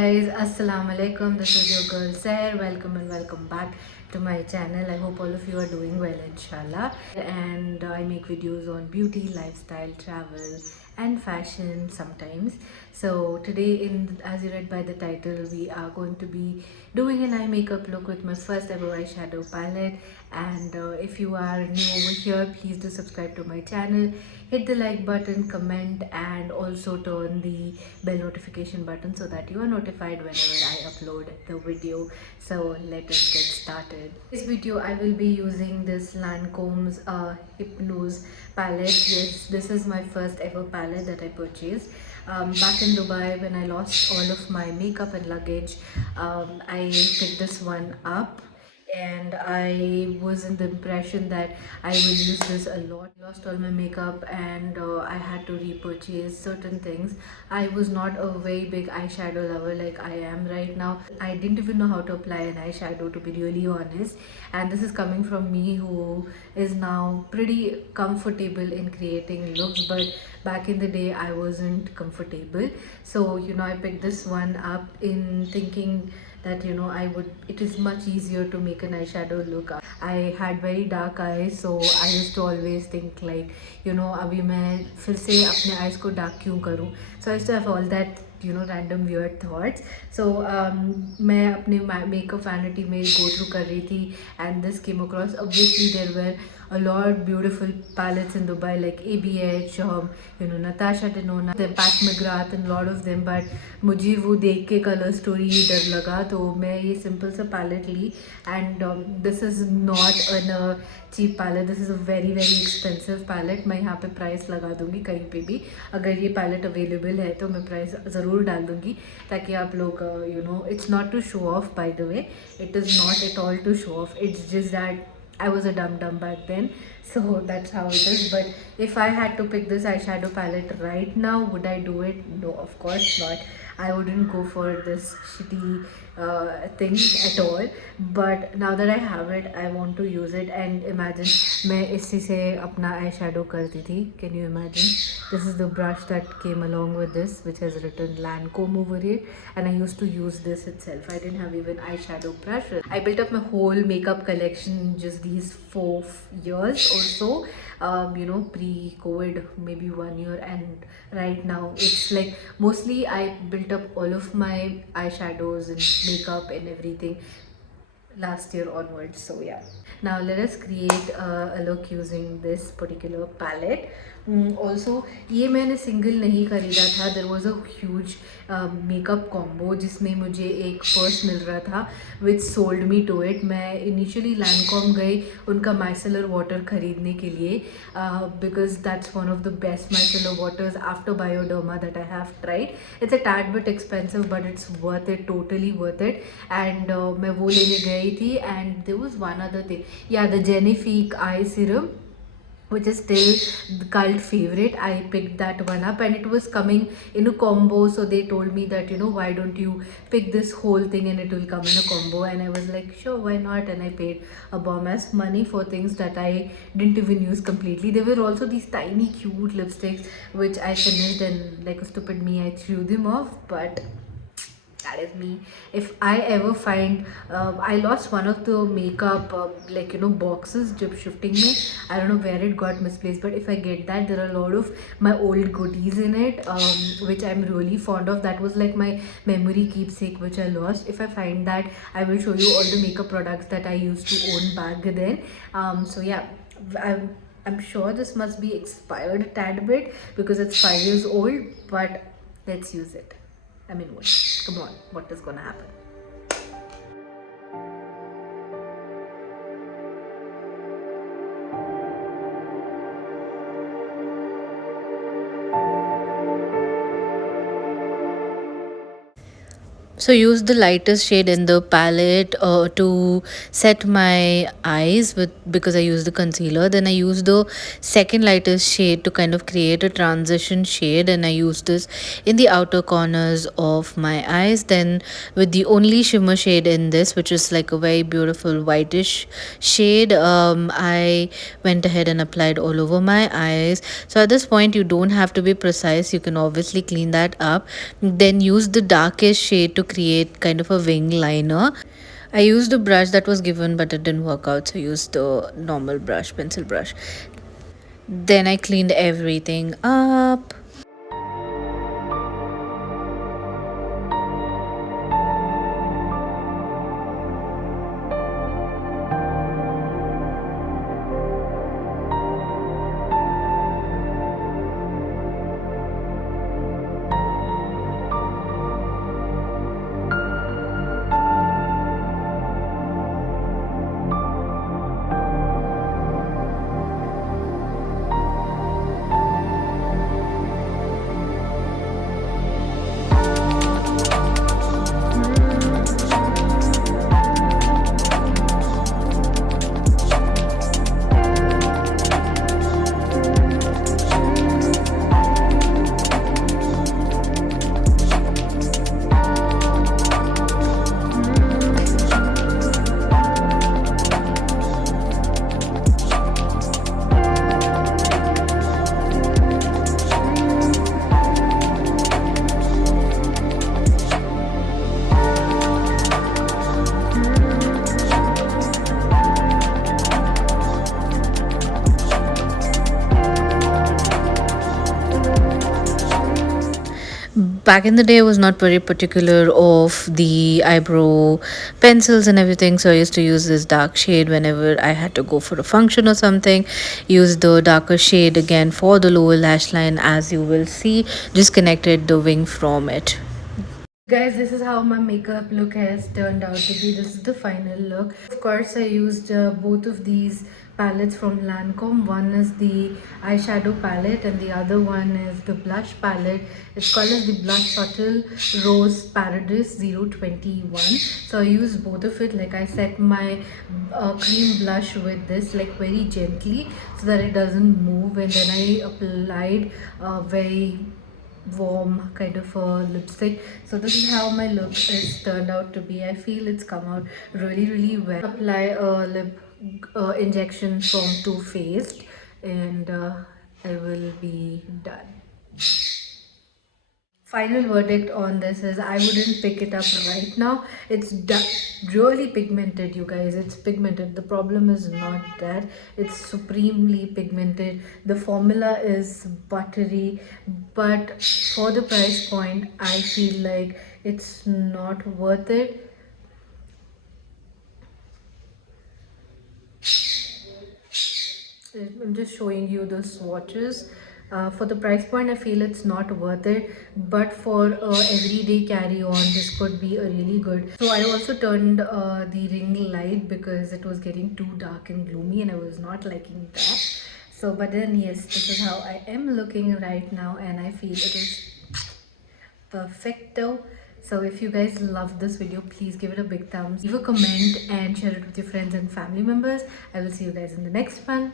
Guys, assalamu alaikum. This is your girl Saher. Welcome and welcome back to my channel. I hope all of you are doing well, inshallah. And I make videos on beauty, lifestyle, travel, and fashion sometimes. So today, as you read by the title, we are going to be doing an eye makeup look with my first ever eyeshadow palette. And if you are new over here, please do subscribe to my channel, hit the like button, comment, and also turn the bell notification button so that you are notified whenever I upload the video. So let us get started. This video I will be using this Lancome's Hypnose palette. Yes, this is my first ever palette that I purchased back in Dubai when I lost all of my makeup and luggage. I picked this one up and I was in the impression that I will use this a lot. Lost all my makeup and I had to repurchase certain things. I was not a very big eyeshadow lover like I am right now. I didn't even know how to apply an eyeshadow, to be really honest, and this is coming from me who is now pretty comfortable in creating looks, but back in the day I wasn't comfortable. So I picked this one up in thinking that I would, it is much easier to make an eyeshadow look. I had very dark eyes, so I used to always think like अभी मैं फिर से अपने eyes को dark क्यों करूँ. So I used to have all that random weird thoughts. So मैं अपने makeup vanity में go through कर रही थी and this came across. Obviously there were a lot beautiful palettes in Dubai like ABH, Natasha Denona, the Pat McGrath and a lot of them, but मुझे वो देख के कलर स्टोरी डर लगा तो मैं ये सिंपल सा पैलेट ली. And this is not a cheap palette, this is a very very expensive palette. मैं यहाँ पे प्राइस लगा दूँगी कहीं पे भी, अगर ये पैलेट अवेलेबल है तो मैं प्राइस ज़रूर डाल दूँगी ताकि आप लोग it's not to show off, by the way it is not at all to show off, it's just that I was a dum back then, so that's how it is. But if I had to pick this eyeshadow palette right now, would I do it? No, of course not. I wouldn't go for this shitty thing at all. But now that I have it, I want to use it. And imagine, मैं इसी से अपना eyeshadow करती थी. Can you imagine? This is the brush that came along with this, which has written Lancome over here, and I used to use this itself. I didn't have even eyeshadow brushes. I built up my whole makeup collection in just these 4 years or so. Pre-COVID, maybe 1 year, and right now it's like mostly I built up all of my eyeshadows and makeup and everything last year onwards. So yeah, now let us create a look using this particular palette. Also ये मैंने single नहीं खरीदा था. There was a huge makeup combo जिसमें मुझे एक purse मिल रहा था which sold me to it. मैं इनिशियली लैंकॉम गई उनका माइसेलर वाटर खरीदने के लिए because that's one of the best micellar waters after Bioderma that I have tried. It's a tad bit expensive but it's worth it, totally worth it. And मैं वो लेने गई थी and there was one other thing, या the generic eye serum, which is still the cult favorite. I picked that one up and it was coming in a combo, so they told me that why don't you pick this whole thing and it will come in a combo, and I was like sure, why not, and I paid a bomb ass money for things that I didn't even use completely. There were also these tiny cute lipsticks which I finished and like a stupid me I threw them off, but that is me. If I ever find I lost one of the makeup boxes jab shifting mein. I don't know where it got misplaced, but if I get that, there are a lot of my old goodies in it which I'm really fond of. That was like my memory keepsake which I lost. If I find that, I will show you all the makeup products that I used to own back then. So yeah, I'm sure this must be expired a tad bit because it's 5 years old, but let's use it. I mean, what? Come on, what is gonna happen? So use the lightest shade in the palette to set my eyes with, because I use the concealer. Then I use the second lightest shade to kind of create a transition shade, and I use this in the outer corners of my eyes. Then with the only shimmer shade in this, which is like a very beautiful whitish shade, I went ahead and applied all over my eyes. So at this point you don't have to be precise, you can obviously clean that up. Then use the darkest shade to create kind of a wing liner. I used a brush that was given, but it didn't work out, so I used the normal brush, pencil brush. Then I cleaned everything up. Back in the day, I was not very particular of the eyebrow pencils and everything, so I used to use this dark shade whenever I had to go for a function or something. Use the darker shade again for the lower lash line, as you will see. Just connected the wing from it. Guys, this is how my makeup look has turned out to be. This is the final look. Of course, I used both of these palettes from Lancome. One is the eyeshadow palette and the other one is the blush palette. It's called as the Blush Subtle Rose Paradise 021. So I used both of it. Like I set my cream blush with this like very gently so that it doesn't move, and then I applied very warm kind of a lipstick. So this is how my look is turned out to be. I feel it's come out really well. Apply a lip injection from Too Faced, and I will be done. Final verdict on this is I wouldn't pick it up right now. It's really pigmented, you guys. It's pigmented. The problem is not that. It's supremely pigmented. The formula is buttery, but for the price point, I feel like it's not worth it. I'm just showing you the swatches. For the price point, I feel it's not worth it, but for everyday carry on, this could be a really good. So I also turned the ring light because it was getting too dark and gloomy and I was not liking that. So but then yes, this is how I am looking right now, and I feel it is perfecto. So if you guys love this video, please give it a big thumbs, leave a comment and share it with your friends and family members. I will see you guys in the next one.